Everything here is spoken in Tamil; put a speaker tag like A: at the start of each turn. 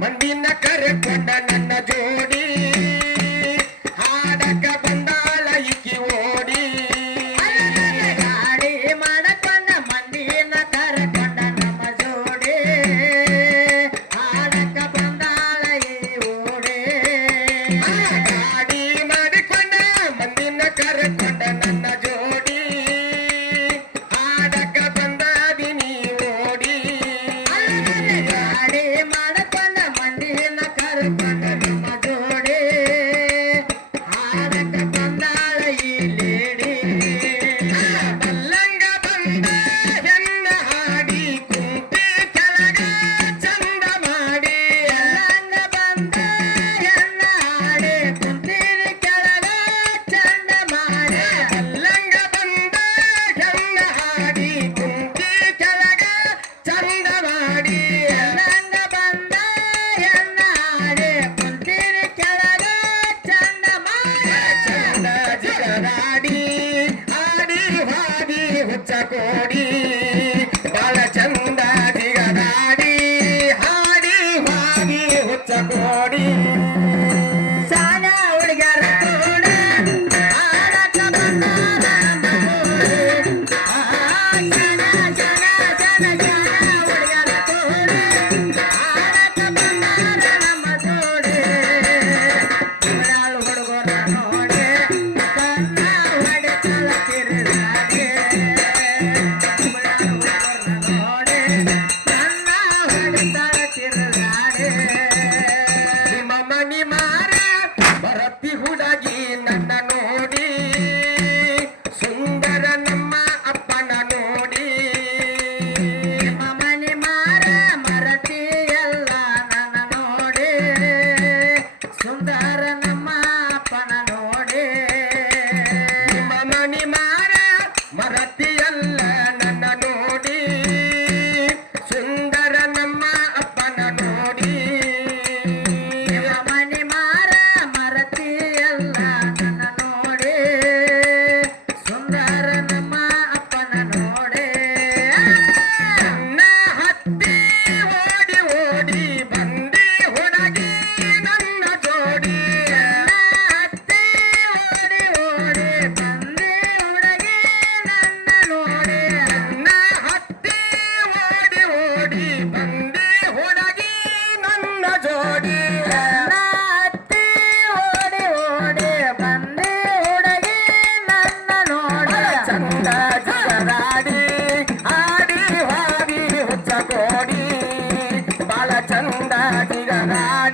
A: வண்டின கருப்பு கோடி Nana.